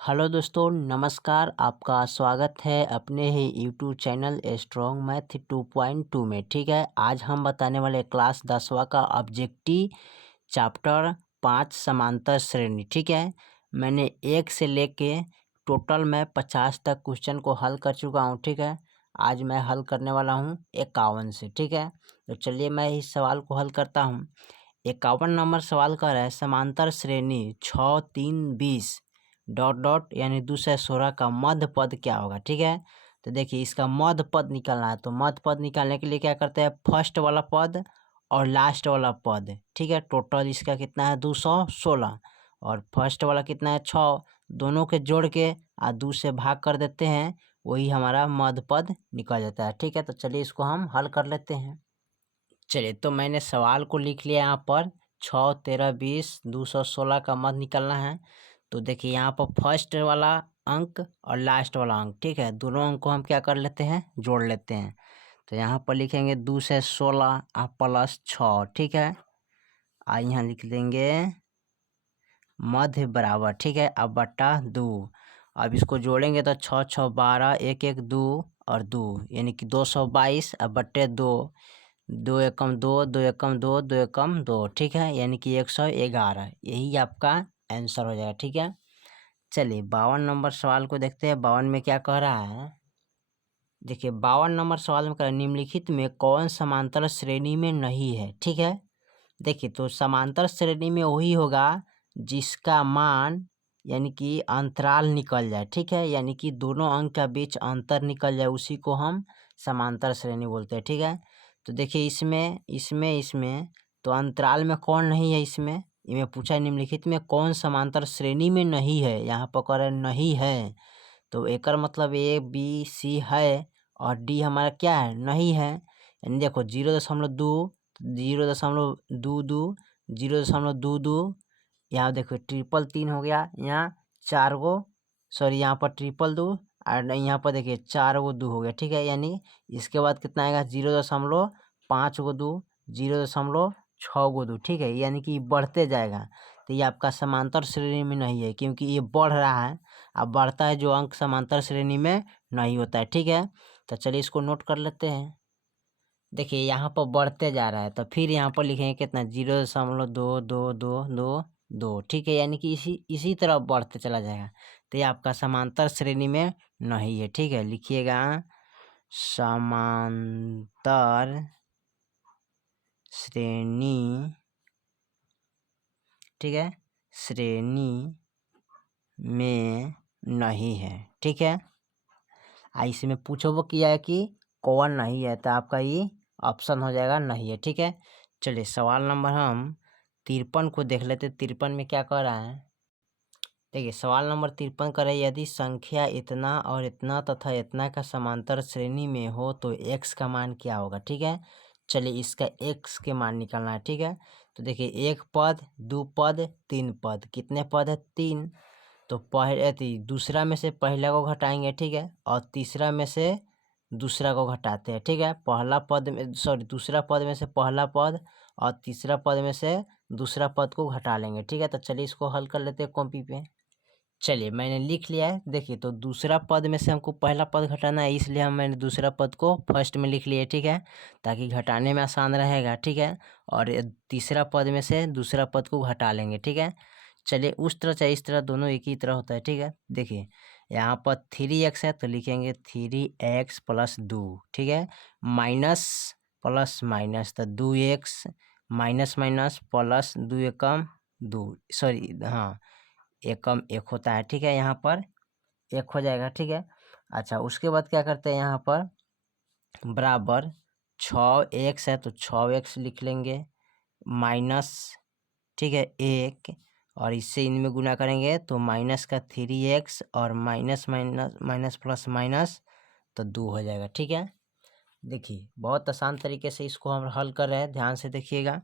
Hello दोस्तों, नमस्कार। आपका स्वागत है अपने ही यूट्यूब चैनल स्ट्रॉन्ग मैथ 2.2 में। ठीक है, आज हम बताने वाले क्लास 10वां का ऑब्जेक्टिव चैप्टर 5 समांतर श्रेणी। ठीक है, मैंने 1 से लेके टोटल मैं 50 तक क्वेश्चन को हल कर चुका हूँ। ठीक है, आज मैं हल करने वाला हूँ 51 से। ठीक है, तो चलिए मैं इस सवाल को हल करता हूँ। 51 नंबर सवाल कर रहा है, समांतर श्रेणी 6 3 20 डॉट डॉट यानी 2 से 16 का मध्य पद क्या होगा। ठीक है, तो देखिए इसका मध्य पद निकालना है, तो मध्य पद निकालने के लिए क्या करते हैं, फर्स्ट वाला पद और लास्ट वाला पद। ठीक है, टोटल इसका कितना है 216 और फर्स्ट वाला कितना है 6, दोनों के जोड़ के 2 से भाग कर देते हैं, वही हमारा मध्य पद निकल जाता है। ठीक है, तो चलिए इसको हम हल कर लेते हैं। चलिए, तो मैंने सवाल को लिख लिया यहाँ पर 6 13 20 216 का मध्य निकालना है। तो देखिए यहाँ पर फर्स्ट वाला अंक और लास्ट वाला अंक, ठीक है, दोनों अंक को हम क्या कर लेते हैं, जोड़ लेते हैं। तो यहाँ पर लिखेंगे 2 से 16 प्लस 6। ठीक है, यहाँ लिख देंगे मध्य बराबर। ठीक है, अब बट्टा 2। अब इसको जोड़ेंगे तो 6 6 12 1 1 2 और 2 यानी कि 222। अब बट्टे 2, 2 एकम 2, 2 एकम 2, 2 एकम 2। ठीक है, यानी कि 111। यही आपका आंसर हो जाएगा। ठीक है, चलिए 52 नंबर सवाल को देखते हैं। 52 में क्या कह रहा है, देखिए 52 नंबर सवाल में कह रहा है, निम्नलिखित में कौन समांतर श्रेणी में नहीं है। ठीक है, देखिए तो समांतर श्रेणी में वही होगा जिसका मान यानी कि अंतराल निकल जाए। ठीक है, यानी कि दोनों अंक के बीच अंतर निकल जाए, उसी को हम समांतर श्रेणी बोलते हैं। ठीक है, तो देखिए इसमें इसमें इसमें तो अंतराल में कौन नहीं है, इसमें पूछा है निम्नलिखित में कौन समांतर श्रेणी में नहीं है। यहाँ पर कह रहे नहीं है, तो एकर मतलब ए बी सी है और डी हमारा क्या है, नहीं है। यानी देखो 0.2 0.22 0.22, यहाँ देखो 333 हो गया, यहाँ 4 गो सॉरी यहाँ पर 222 और यहाँ पर देखिए 4 गो 2 हो गया। ठीक है, यानी इसके बाद कितना आएगा 0.5 गो 2 0.6 गो 2। ठीक है, यानी कि बढ़ते जाएगा, तो ये आपका समांतर श्रेणी में नहीं है क्योंकि ये बढ़ रहा है। अब बढ़ता है जो अंक समांतर श्रेणी में नहीं होता है। ठीक है, तो चलिए इसको नोट कर लेते हैं। देखिए यहाँ पर बढ़ते जा रहा है, तो फिर यहाँ पर लिखेंगे कितना 0.222222। ठीक है, यानी कि इसी तरह बढ़ते चला जाएगा, तो ये आपका समांतर श्रेणी में नहीं है। ठीक है, लिखिएगा समांतर श्रेणी, ठीक है, श्रेणी में नहीं है। ठीक है, इसमें पूछो किया है कि कौन नहीं है, तो आपका ये ऑप्शन हो जाएगा नहीं है। ठीक है, चलिए सवाल नंबर हम 53 को देख लेते। 53 में क्या कह रहा है, देखिए सवाल नंबर 53 कर रहा है, यदि संख्या इतना और इतना तथा इतना का समांतर श्रेणी में हो तो x का मान क्या होगा। ठीक है, चलिए इसका x के मान निकालना है। ठीक है, तो देखिए 1 पद 2 पद 3 पद, कितने पद है 3, तो पहले दूसरा में से पहला को घटाएंगे। ठीक है, और तीसरा में से दूसरा को घटाते हैं। ठीक है, पहला पद में सॉरी दूसरा पद में से पहला पद और तीसरा पद में से दूसरा पद को घटा लेंगे। ठीक है, तो चलिए इसको हल कर लेते हैं कॉपी पे। चलिए मैंने लिख लिया है। देखिए तो दूसरा पद में से हमको पहला पद घटाना है, इसलिए मैंने दूसरा पद को फर्स्ट में लिख लिया। ठीक है, ताकि घटाने में आसान रहेगा। ठीक है, और तीसरा पद में से दूसरा पद को घटा लेंगे। ठीक है, चलिए उस तरह चाहे इस तरह, दोनों एक ही तरह होता है। ठीक है, देखिए यहाँ पर 3x है तो लिखेंगे 3x प्लस 2। ठीक है, माइनस प्लस माइनस तो 2x माइनस माइनस प्लस 2 एकम 2 सॉरी हाँ एकम 1 होता है। ठीक है, यहाँ पर 1 हो जाएगा। ठीक है, अच्छा उसके बाद क्या करते हैं, यहाँ पर बराबर 6x है तो 6x लिख लेंगे माइनस, ठीक है 1, और इससे इनमें गुना करेंगे तो माइनस का 3x और minus minus minus plus minus तो 2 हो जाएगा। ठीक है, देखिए बहुत आसान तरीके से इसको हम हल कर रहे हैं, ध्यान से देखिएगा।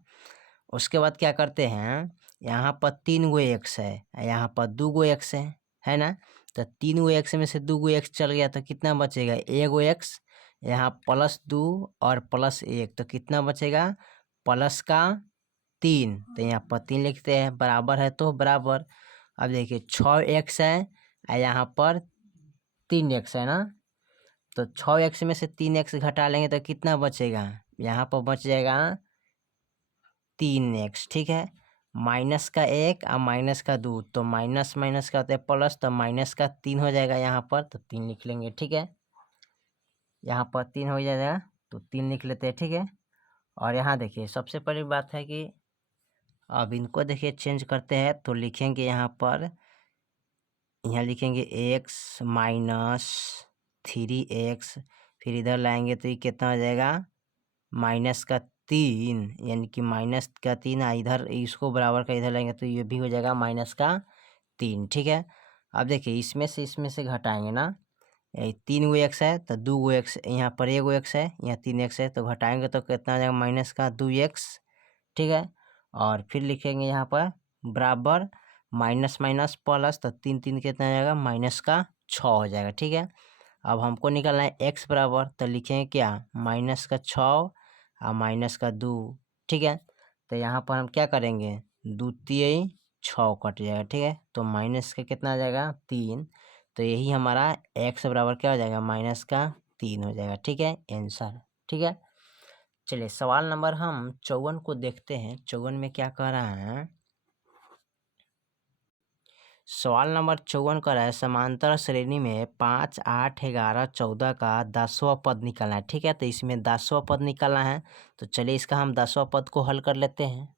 उसके बाद क्या करते हैं, यहाँ पर 3 गो x है, यहाँ पर 2 गो x है ना, तो 3 गो x में से 2 गो x चल गया तो कितना बचेगा, 1 गो x, यहाँ प्लस 2 और प्लस 1 तो कितना बचेगा, प्लस का 3, तो यहाँ पर 3 लिखते हैं, बराबर है तो बराबर। अब देखिए 6x है यहाँ पर 3x है ना, तो 6x में से 3x घटा लेंगे तो कितना बचेगा, यहाँ पर बच जाएगा 3x। ठीक है, माइनस का 1 और माइनस का 2, तो माइनस माइनस का होता है प्लस, तो माइनस का 3 हो जाएगा यहाँ पर, तो 3 लिख लेंगे। ठीक है, यहाँ पर 3 हो जाएगा तो 3 लिख लेते हैं। ठीक है, और यहाँ देखिए सबसे पहली बात है कि अब इनको देखिए चेंज करते हैं, तो लिखेंगे यहाँ पर, यहाँ लिखेंगे x माइनस 3x, फिर इधर लाएंगे तो ये कितना हो जाएगा माइनस का 3, यानी कि माइनस का 3, इधर इसको बराबर का इधर लाएंगे तो ये भी हो जाएगा माइनस का 3। ठीक है, अब देखिए इसमें से घटाएंगे ना, 3 गो एक्स है तो 2 गो एक्स, यहाँ पर 1 गो एक्स है, यहाँ 3x है, तो घटाएंगे तो कितना हो जाएगा माइनस का 2x। ठीक है, और फिर लिखेंगे यहाँ पर बराबर माइनस माइनस प्लस, तो 3 3 कितना हो जाएगा माइनस का 6 हो जाएगा। ठीक है, अब हमको निकालना है x बराबर, तो लिखेंगे क्या माइनस का 6 और माइनस का 2। ठीक है, तो यहाँ पर हम क्या करेंगे, 2 3 6 कट जाएगा। ठीक है, तो माइनस का कितना आ जाएगा 3, तो यही हमारा x बराबर क्या हो जाएगा माइनस का 3 हो जाएगा। ठीक है, आंसर। ठीक है, चलिए सवाल नंबर हम 54 को देखते हैं। 54 में क्या कह रहा है, सवाल नंबर 54 का है समांतर श्रेणी में 5 8 11 14 का 10वां पद निकालना है। ठीक है, तो इसमें 10वां पद निकालना है, तो चलिए इसका हम 10वां पद को हल कर लेते हैं।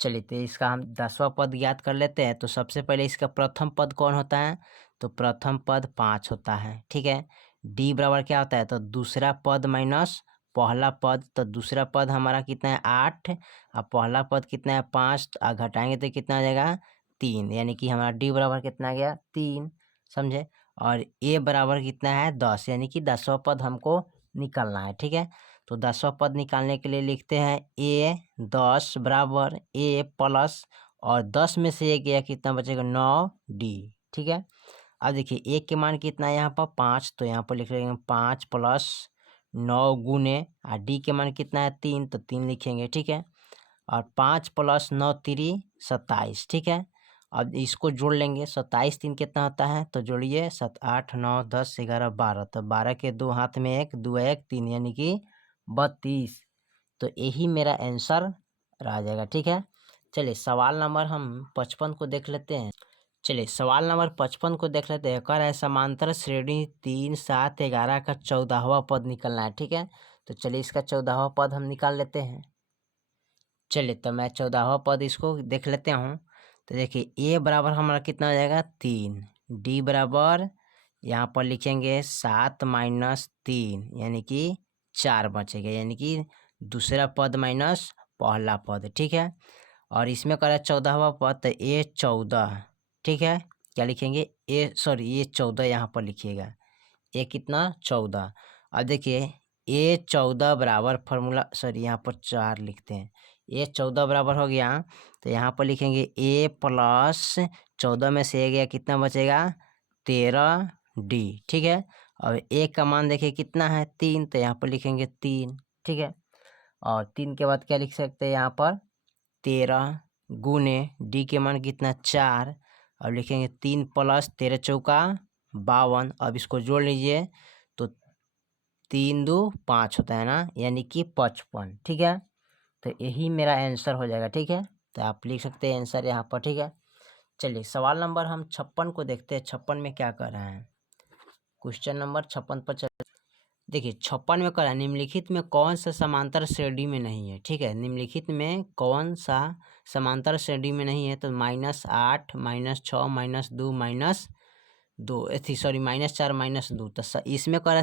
चलिए तो इसका हम 10वां पद याद कर लेते हैं। तो सबसे पहले इसका प्रथम पद कौन होता है, तो प्रथम पद 5 होता है। ठीक है, डी बराबर क्या होता है, तो दूसरा पद माइनस पहला पद, तो दूसरा पद हमारा कितना है 8 और पहला पद कितना है 5, और घटाएंगे तो कितना आ जाएगा 3, यानी कि हमारा डी बराबर कितना आ गया 3। समझे, और ए बराबर कितना है 10, यानी कि 10वां पद हमको निकालना है। ठीक है, तो 10वां पद निकालने के लिए लिखते हैं ए 10 बराबर ए प्लस, और 10 में से 1 गया कितना बचेगा 9 डी। ठीक है, अब देखिए ए के मान कितना है यहाँ पर 5, तो यहाँ पर लिख लेंगे 5 प्लस 9 गुने, और डी के मान कितना है 3, तो 3 लिखेंगे। ठीक है, और 5 प्लस 9 3 27। ठीक है, अब इसको जोड़ लेंगे, 27 3 कितना होता है, तो जोड़िए 7 8 9 10 11 12, तो 12 के 2 हाथ में 1 2 1 3, यानी कि 32। तो यही मेरा आंसर रह जाएगा। ठीक है, चलिए सवाल नंबर हम 55 को देख लेते हैं। चलिए सवाल नंबर 55 को देख लेते हैं। कह रहा है समांतर श्रेणी 3 7 11 का 14वां पद निकलना है। ठीक है, तो चलिए इसका 14वां पद हम निकाल लेते हैं। चलिए तो मैं 14वां पद इसको देख लेते हूँ। तो देखिए ए बराबर हमारा कितना हो जाएगा 3, डी बराबर यहाँ पर लिखेंगे 7 माइनस 3, यानी कि 4 बचेगा, यानी कि दूसरा पद माइनस पहला पद। ठीक है, और इसमें करा 14वां पद, तो ए 14। ठीक है, क्या लिखेंगे ए सॉरी ये 14 यहाँ पर लिखिएगा, ए कितना 14। अब देखिए ए 14 बराबर फार्मूला सॉरी यहाँ पर 4 लिखते हैं, ए 14 बराबर हो गया, तो यहाँ पर लिखेंगे ए प्लस 14 में से गया कितना बचेगा 13 डी। ठीक है, और ए का मान देखिए कितना है 3, तो यहाँ पर लिखेंगे 3। ठीक है, और 3 के बाद क्या लिख सकते हैं यहाँ पर 13 गुने डी के मान कितना 4, अब लिखेंगे 3 प्लस 13 चौका 52। अब इसको जोड़ लीजिए तो 3 2 5 होता है ना, यानी कि 55। ठीक है, तो यही मेरा आंसर हो जाएगा। ठीक है, तो आप लिख सकते हैं आंसर यहाँ पर। ठीक है, चलिए सवाल नंबर हम 56 को देखते हैं। 56 में क्या कर रहे हैं, क्वेश्चन नंबर 56 पर चल देखिए 56 में करा निम्नलिखित में कौन सा समांतर श्रेणी में नहीं है। ठीक है, निम्नलिखित में कौन सा समांतर श्रेणी में नहीं है, तो -8 -6 -2 -2 सॉरी -4 -2, तो इसमें करा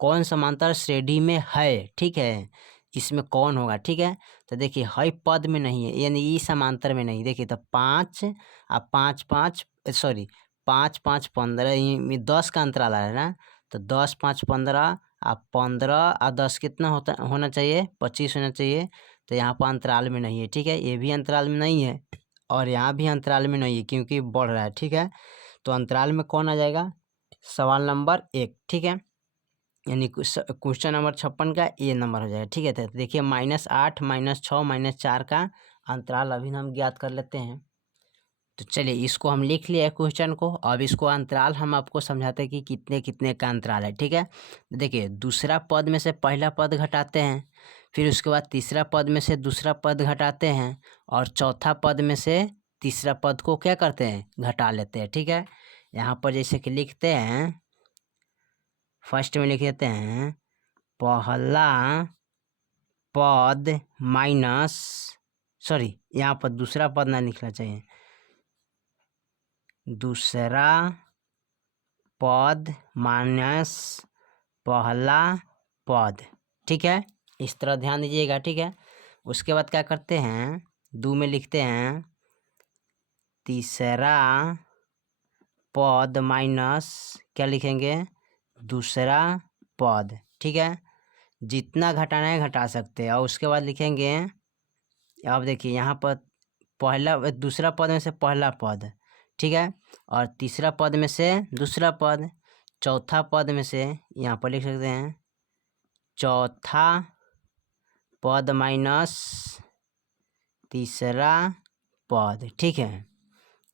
कौन समांतर श्रेणी में है। ठीक है, इसमें कौन होगा। ठीक है, तो देखिए है पद में नहीं है, यानी ई समांतर में नहीं। देखिए तो 5 और 5 5 सॉरी 5 5 15 10 का अंतराल है ना, तो 10 5 15 और 15 और 10 कितना होना चाहिए 25 होना चाहिए, तो यहाँ पर अंतराल में नहीं है। ठीक है, ये भी अंतराल में नहीं है और यहाँ भी अंतराल में नहीं है क्योंकि बढ़ रहा है। ठीक है, तो अंतराल में कौन आ जाएगा, सवाल नंबर 1। ठीक है, यानी क्वेश्चन नंबर 56 का ए नंबर हो जाएगा। ठीक है, तो देखिए -8 -6 -4 का अंतराल अभी हम ज्ञात कर लेते हैं। तो चलिए इसको हम लिख लिए क्वेश्चन को। अब इसको अंतराल हम आपको समझाते हैं कि कितने कितने का अंतराल है, ठीक है। देखिए दूसरा पद में से पहला पद घटाते हैं, फिर उसके बाद तीसरा पद में से दूसरा पद घटाते हैं, और चौथा पद में से तीसरा पद को क्या करते हैं, घटा लेते हैं, ठीक है। यहाँ पर जैसे कि लिखते हैं, फर्स्ट में लिख देते हैं पहला पद माइनस, सॉरी यहाँ पर दूसरा पद ना लिखना चाहिए, दूसरा पद माइनस पहला पद, ठीक है। इस तरह ध्यान दीजिएगा, ठीक है। उसके बाद क्या करते हैं, दो में लिखते हैं तीसरा पद माइनस क्या लिखेंगे, दूसरा पद, ठीक है। जितना घटाना है घटा सकते हैं। और उसके बाद लिखेंगे, अब देखिए यहाँ पर पहला दूसरा पद में से पहला पद, ठीक है, और तीसरा पद में से दूसरा पद, चौथा पद में से यहाँ पर लिख सकते हैं चौथा पद माइनस तीसरा पद, ठीक है।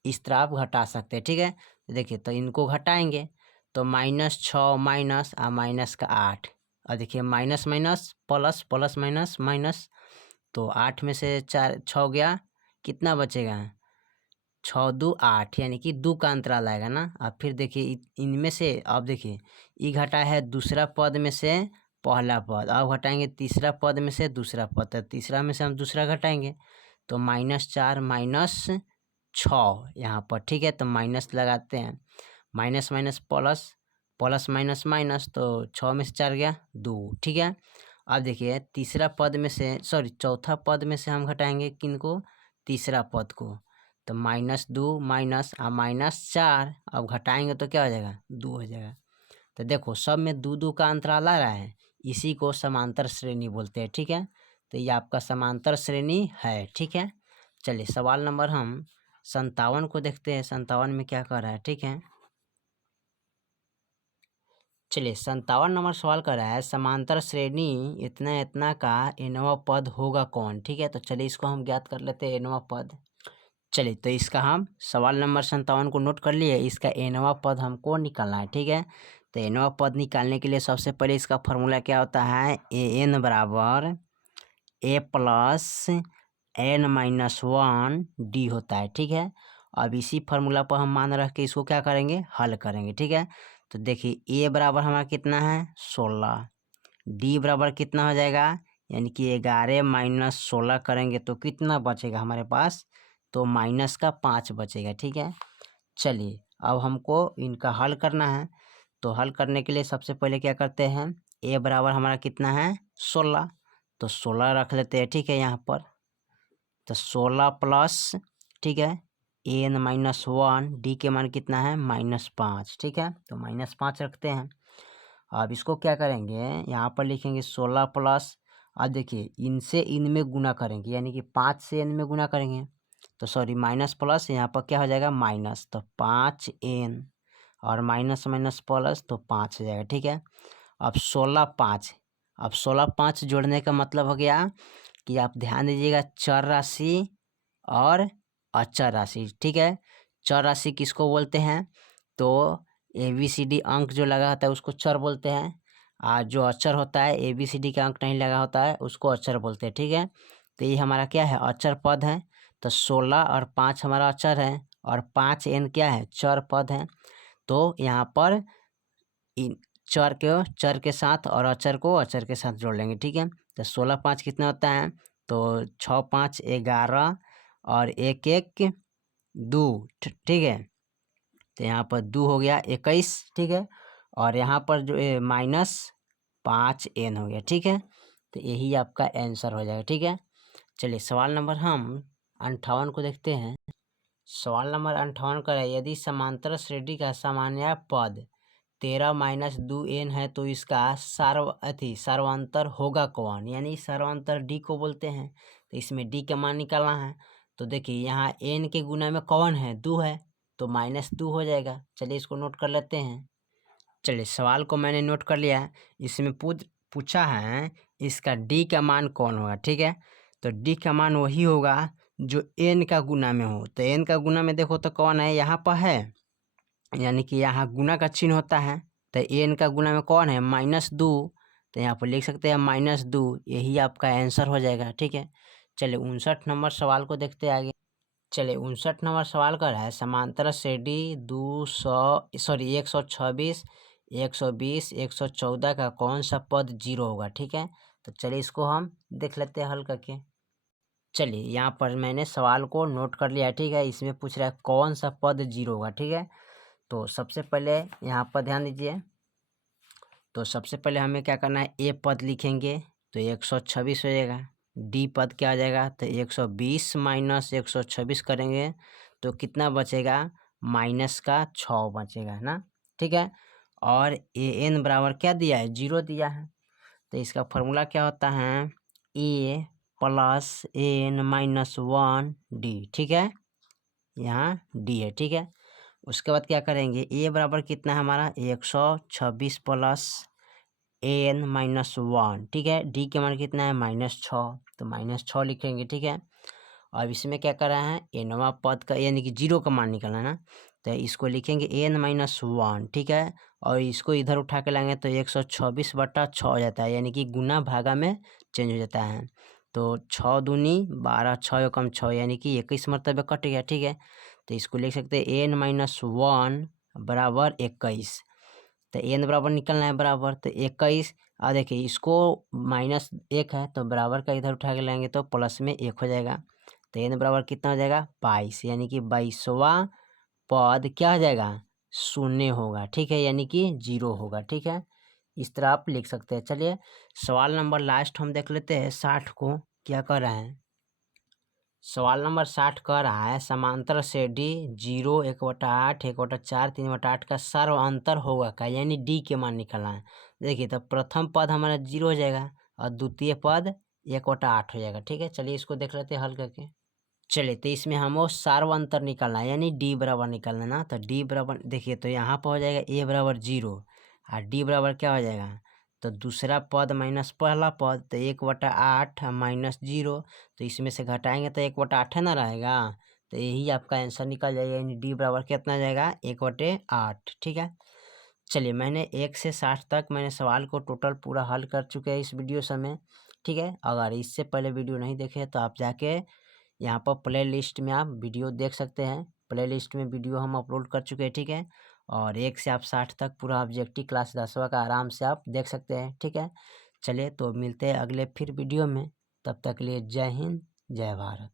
इस तरह आप घटा सकते हैं, ठीक है। तो देखिए तो इनको घटाएंगे तो -6 माइनस माइनस का 8, और देखिए minus minus plus, plus minus minus, तो 8 में से 4 6 गया, कितना बचेगा, 6 2 8, यानी कि 2 का अंतराल आएगा ना। अब फिर देखिए इनमें से, अब देखिए ये घटा है दूसरा पद में से पहला पद, अब घटाएंगे तीसरा पद में से दूसरा पद, तो तीसरा में से हम दूसरा घटाएंगे तो -4 माइनस 6 यहाँ पर, ठीक है। तो माइनस लगाते हैं, minus minus plus, plus minus minus, तो 6 में से 4 गया 2, ठीक है। अब देखिए तीसरा पद में से, सॉरी चौथा पद में से हम घटाएंगे किनको, तीसरा पद को, तो -2 माइनस -4, अब घटाएंगे तो क्या हो जाएगा, 2 हो जाएगा। तो देखो सब में 2 2 का अंतराल आ रहा है, इसी को समांतर श्रेणी बोलते हैं, ठीक है। तो ये आपका समांतर श्रेणी है, ठीक है। चलिए सवाल नंबर हम 57 को देखते हैं, 57 में क्या कर रहा है, ठीक है। चलिए 57 नंबर सवाल कर रहा है समांतर श्रेणी इतना इतना का nवां पद होगा कौन, ठीक है। तो चलिए इसको हम ज्ञात कर लेते हैं nवां पद। चलिए तो इसका हम सवाल नंबर 57 को नोट कर लिए, इसका nवां पद हमको निकालना है, ठीक है। तो nवां पद निकालने के लिए सबसे पहले इसका फॉर्मूला क्या होता है, an बराबर a प्लस n-1 d होता है, ठीक है। अब इसी फार्मूला पर हम मान रख के इसको क्या करेंगे, हल करेंगे, ठीक है। तो देखिए a बराबर हमारा कितना है 16, d बराबर कितना हो जाएगा, यानी कि 11 माइनस 16 करेंगे तो कितना बचेगा हमारे पास, तो -5 बचेगा, ठीक है। चलिए अब हमको इनका हल करना है, तो हल करने के लिए सबसे पहले क्या करते हैं, a बराबर हमारा कितना है 16, तो 16 रख लेते हैं, ठीक है यहाँ पर। तो 16 प्लस, ठीक है, n-1, d के मान कितना है -5, ठीक है। तो -5 रखते हैं। अब इसको क्या करेंगे, यहाँ पर लिखेंगे 16 प्लस, अब देखिए इनसे इनमें गुना करेंगे, यानी कि 5 से n में गुना करेंगे, तो सॉरी माइनस प्लस, यहाँ पर क्या हो जाएगा माइनस, तो 5n, और माइनस माइनस प्लस, तो 5 हो जाएगा, ठीक है। अब 16 5, अब 16 5 जोड़ने का मतलब हो गया कि आप ध्यान दीजिएगा चर राशि और अचर राशि, ठीक है। चर राशि किसको बोलते हैं, तो ABCD अंक जो लगा होता है उसको चर बोलते हैं, और जो अचर होता है ABCD का अंक नहीं लगा होता है उसको अचर बोलते हैं, ठीक है। तो ये हमारा क्या है, अचर पद है। तो 16 और 5 हमारा अचर है, और 5n क्या है, चर पद है। तो यहाँ पर इन चर के साथ और अचर को अचर के साथ जोड़ लेंगे, ठीक है। तो 16 5 कितना होता है, तो 6 5 11, और 1 1 2, ठीक है। तो यहाँ पर 2 हो गया 21, ठीक है। और यहाँ पर जो -5n हो गया, ठीक है। तो यही आपका आंसर हो जाएगा, ठीक है। चलिए सवाल नंबर हम 58 को देखते हैं। सवाल नंबर 58 का है, यदि समांतर श्रेणी का सामान्य पद 13 - 2n है तो इसका सर्वांतर होगा कौन, यानी सर्वांतर d को बोलते हैं। तो इसमें d का मान निकालना है। तो देखिए यहाँ n के गुना में कौन है, 2 है, तो -2 हो जाएगा। चलिए इसको नोट कर लेते हैं। चलिए सवाल को मैंने नोट कर लिया, इसमें पूछा है इसका d का मान कौन होगा, ठीक है। तो d का मान वही होगा जो एन का गुना में हो। तो एन का गुना में देखो तो कौन है, यहाँ पर है, यानी कि यहाँ गुना का चिन्ह होता है। तो एन का गुना में कौन है, -2। तो यहाँ पर लिख सकते हैं -2, यही आपका आंसर हो जाएगा। ठीक है, चलिए 59 नंबर सवाल को देखते हैं आगे। चलिए 59 नंबर सवाल कर रहा है, समांतर श्रेणी 126, 120, 114 का कौन सा पद 0 होगा। ठीक है, तो चलिए इसको हम देख लेते हैं हल करके। चलिए यहाँ पर मैंने सवाल को नोट कर लिया है। ठीक है, इसमें पूछ रहा है कौन सा पद 0 होगा। ठीक है, तो सबसे पहले यहाँ पर ध्यान दीजिए। तो सबसे पहले हमें क्या करना है, ए पद लिखेंगे तो 126 हो जाएगा। डी पद क्या आ जाएगा, तो 120 माइनस 126 करेंगे तो कितना बचेगा, -6 बचेगा ना। ठीक है, और ए एन बराबर क्या दिया है, 0 दिया है। तो इसका फॉर्मूला क्या होता है, ए प्लस एन -1 डी। ठीक है, यहाँ डी है। ठीक है, उसके बाद क्या करेंगे, ए बराबर कितना है हमारा 126 प्लस एन -1। ठीक है, डी के मान कितना है -6, तो -6 लिखेंगे। ठीक है, अब इसमें क्या कर रहे हैं, एनवा पद का यानी कि 0 का मान निकालना है ना, तो इसको लिखेंगे एन -1। ठीक है, और इसको इधर उठा के लाएंगे तो 126/6 हो जाता है, यानी कि गुना भागा में चेंज हो जाता है। तो 6 दूनी 12, 6 कम 6, यानी कि 21 मरतबे कट गया। ठीक है, तो इसको लिख सकते हैं एन -1 बराबर 21। तो एन बराबर निकलना है बराबर, तो 21। और देखिए इसको -1 है तो बराबर का इधर उठा के लाएंगे तो प्लस में 1 हो जाएगा। तो एन बराबर कितना हो जाएगा, 22, यानी कि 22वां पद क्या हो जाएगा, शून्य होगा। ठीक है, यानी कि 0 होगा। ठीक है, इस तरह आप लिख सकते हैं। चलिए सवाल नंबर लास्ट हम देख लेते हैं 60 को, क्या कर रहे हैं। सवाल नंबर 60 कह रहा है, समांतर श्रेणी 0, 1/8, 1/4, 3/8 का सर्व अंतर होगा का, यानी डी के मान निकालना है। देखिए तो प्रथम पद हमारा 0 हो जाएगा और द्वितीय पद 1/8 हो जाएगा। ठीक है, चलिए इसको देख लेते हैं हल करके। चलिए तो इसमें हमको सर्व अंतर निकालना है, यानी डी बराबर निकालना है ना। तो डी बराबर देखिए तो यहाँ पर हो जाएगा ए बराबर 0 और डी बराबर क्या हो जाएगा, तो दूसरा पद माइनस पहला पद, तो 1/8 -0, तो इसमें से घटाएंगे तो 1/8 है ना रहेगा। तो यही आपका आंसर निकल जाएगा, यानी डी बराबर कितना जाएगा, 1/8। ठीक है, चलिए मैंने 1 से 60 तक मैंने सवाल को टोटल पूरा हल कर चुके हैं इस वीडियो समय। ठीक है, अगर इससे पहले वीडियो नहीं देखे तो आप जाके यहाँ पर प्ले लिस्ट में आप वीडियो देख सकते हैं। प्ले लिस्ट में वीडियो हम अपलोड कर चुके हैं। ठीक है, और 1 से आप 60 तक पूरा ऑब्जेक्टिव क्लास 10वां का आराम से आप देख सकते हैं। ठीक है, चलिए तो मिलते हैं अगले फिर वीडियो में, तब तक के लिए जय हिंद, जय भारत।